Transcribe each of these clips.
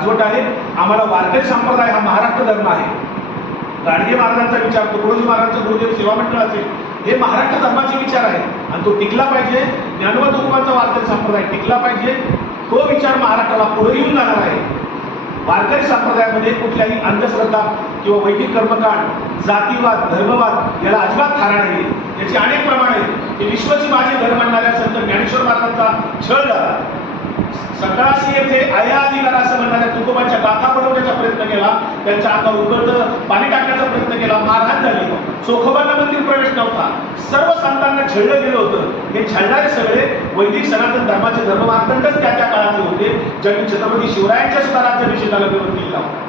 राजवट आहे। आम्हाला वारकरी संप्रदाय हा महाराष्ट्र धर्म आहे। गाडगे महाराजांचा विचार, तुकडोजी महाराजांचं गुरुदेव सेवा मंडळ असेल, हे महाराष्ट्र धर्माचे विचार आहेत आणि तो टिकला पाहिजे। ज्ञानोबा तुकोबांचा वारकरी संप्रदाय टिकला पाहिजे, तो विचार महाराष्ट्राला पुढे येऊन जाणार आहे। वारकरी संप्रदायामध्ये कुठल्याही अंधश्रद्धा किंवा वैदिक कर्मकांड, जातीवाद, धर्मवाद याला अजिबात थारा नाही। याची अनेक प्रमाणे आहेत की विश्वची माझे घर म्हणणाऱ्या संत ज्ञानेश्वर महाराजांचा छळ झाला। सकाळशी येथे आया अधिकार असं म्हणणाऱ्या तुकोबांच्या गाथा पडवण्याचा प्रयत्न केला, त्यांच्या अंगावर उकळतं पाणी टाकण्याचा प्रयत्न केला, मारहाण झाली, चोखोबांना मंदिर प्रवेश नव्हता, सर्व संतांना छळलं गेलं होतं। हे छळणारे सगळे वैदिक सनातन धर्माचे धर्ममार्तंडच त्या काळातले होते, ज्यांनी छत्रपती शिवरायांच्या सुद्धा राज्याभिषेकाला विरोध केला होता,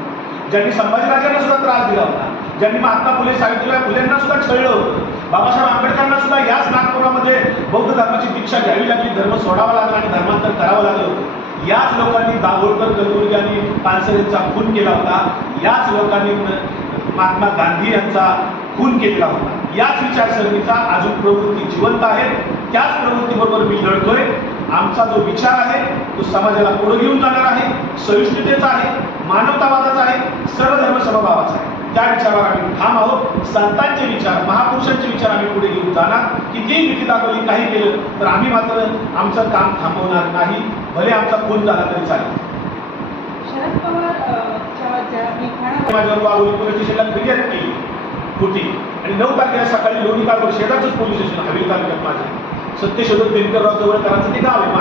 ज्यांनी संभाजीराजांना सुद्धा त्रास दिला होता, ज्यांनी महात्मा फुले सावित्रीबाई फुलेंना सुद्धा छळलं होतं। बाबासाहेब आंबेडकरांना सुद्धा याच नागपुरामध्ये बौद्ध धर्माची दीक्षा घ्यावी लागली, धर्म सोडावा लागला आणि धर्मांतर करावं लागलं होतं। याच लोकांनी दाभोळकर, कलबुर्गी आणि पानसरेंचा खून केला होता, याच लोकांनी महात्मा गांधी यांचा खून केलेला होता। याच विचारसरणीचा अजून प्रवृत्ती जिवंत आहे, त्याच प्रवृत्तीबरोबर मी लढतोय। आमचा जो विचार आहे तो समाजाला पुढे घेऊन जाणार आहे, सहिष्णुतेचा आहे, मानवतावादाचा आहे, सर्वधर्म समभावाचा आहे। त्या विचारावर आम्ही ठाम आहोत। संतांचे विचार, महापुरुषांचे विचार आम्ही पुढे घेऊन जाणार। कितीही भीती दाखवली, काही केलं तर आम्ही मात्र आमचं काम थांबवणार नाही, भले आमचा खून झाला तरी चालेल। शरद पवार माझ्यावर वाघोली पोलीस स्टेशनला फिर्याद केली खोटी, आणि 9 तारखेला सकाळी लोणी काळभोर शेजारचंच पोलीस स्टेशन हवेली तालुक्यात माझे सत्यशोधक दिनकरराव जवळकरांचं ते गाव आहे,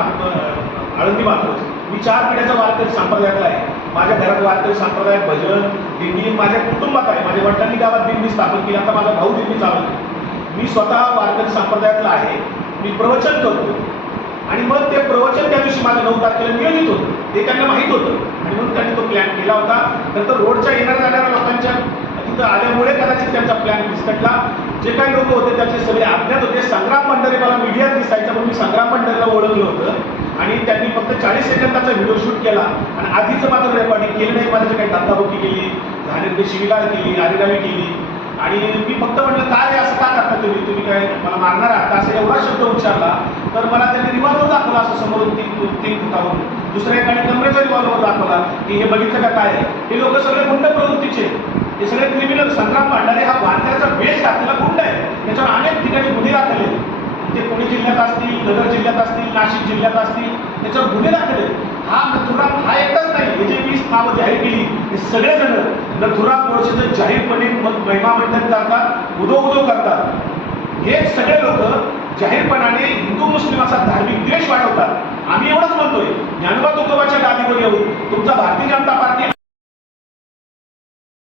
आळंदी मात्र। मी 4 पिढ्याचा वारकरी संप्रदायातला आहे। माझ्या घरात वारकरी संप्रदाय, भजन, दिंडी माझ्या कुटुंबात आहे। माझ्या वडिलांनी गावात दिंडी स्थापन केली, आता माझा भाऊ दिंडी चालवतो। मी स्वतः वारकरी संप्रदायातला आहे। मी प्रवचन करतो आणि मग ते प्रवचन त्या दिवशी माझं 9 तारखेला नियोजित होतं, ते त्यांना माहीत होतं आणि म्हणून त्यांनी तो प्लॅन केला होता। नंतर रोडच्या येणाऱ्या जाणाऱ्या लोकांच्या तिथं आल्यामुळे कदाचित त्यांचा प्लॅन विस्कटला। जे काही लोक होते त्याचे सगळे अज्ञात होते। संग्राम भंडारे मला मीडियात दिसायचं म्हणून मी संग्राम भंडारेला ओळखलं होतं आणि त्यांनी फक्त 40 सेकंदाचा व्हिडिओ शूट केला आणि आधीचं मात्र रेकॉर्डिंग केलं नाही। माझ्या काही धक्काबुक्की केली, घाणेरडी शिवीगाळ केली, आरेरावी केली आणि मी फक्त म्हटलं काय असं का करता तुम्ही, तुम्ही काय मला मारणार आहात असं एवढा शब्द उच्चारला तर मला त्यांनी रिव्हॉल्वर दाखवला, असं समोरून 3 फुटावरून। दुसऱ्या एकाने कमरेचा रिव्हॉल्वर दाखवला की हे बघितलं का काय आहे, हे लोक सगळे गुंड प्रवृत्तीचे, हे सगळे क्रिमिनल। संग्राम भांडारे हा वारकऱ्याचा वेश घातलेला गुंड आहे, त्याच्यावर अनेक ठिकाणी गुन्हे दाखल आहेत। ते पुणे जिल्ह्यात असतील, नगर जिल्ह्यात असतील, नाशिक जिल्ह्यात असतील, त्याच्यावर गुन्हे दाखल आहेत। हा नथुराम हा एकटाच नाही, हे जे 20 नावं जाहीर केली हे सगळेजण नथुराम गोडसेचं जाहीरपणे महिमा मंडन करतात, उदो करतात। हे सगळे लोक जाहीरपणाने हिंदू मुस्लिमाचा धार्मिक द्वेष वाढवतात। आम्ही एवढंच म्हणतोय, ज्ञानोबा तुकोबाच्या गादीवर येऊन तुमचा भारतीय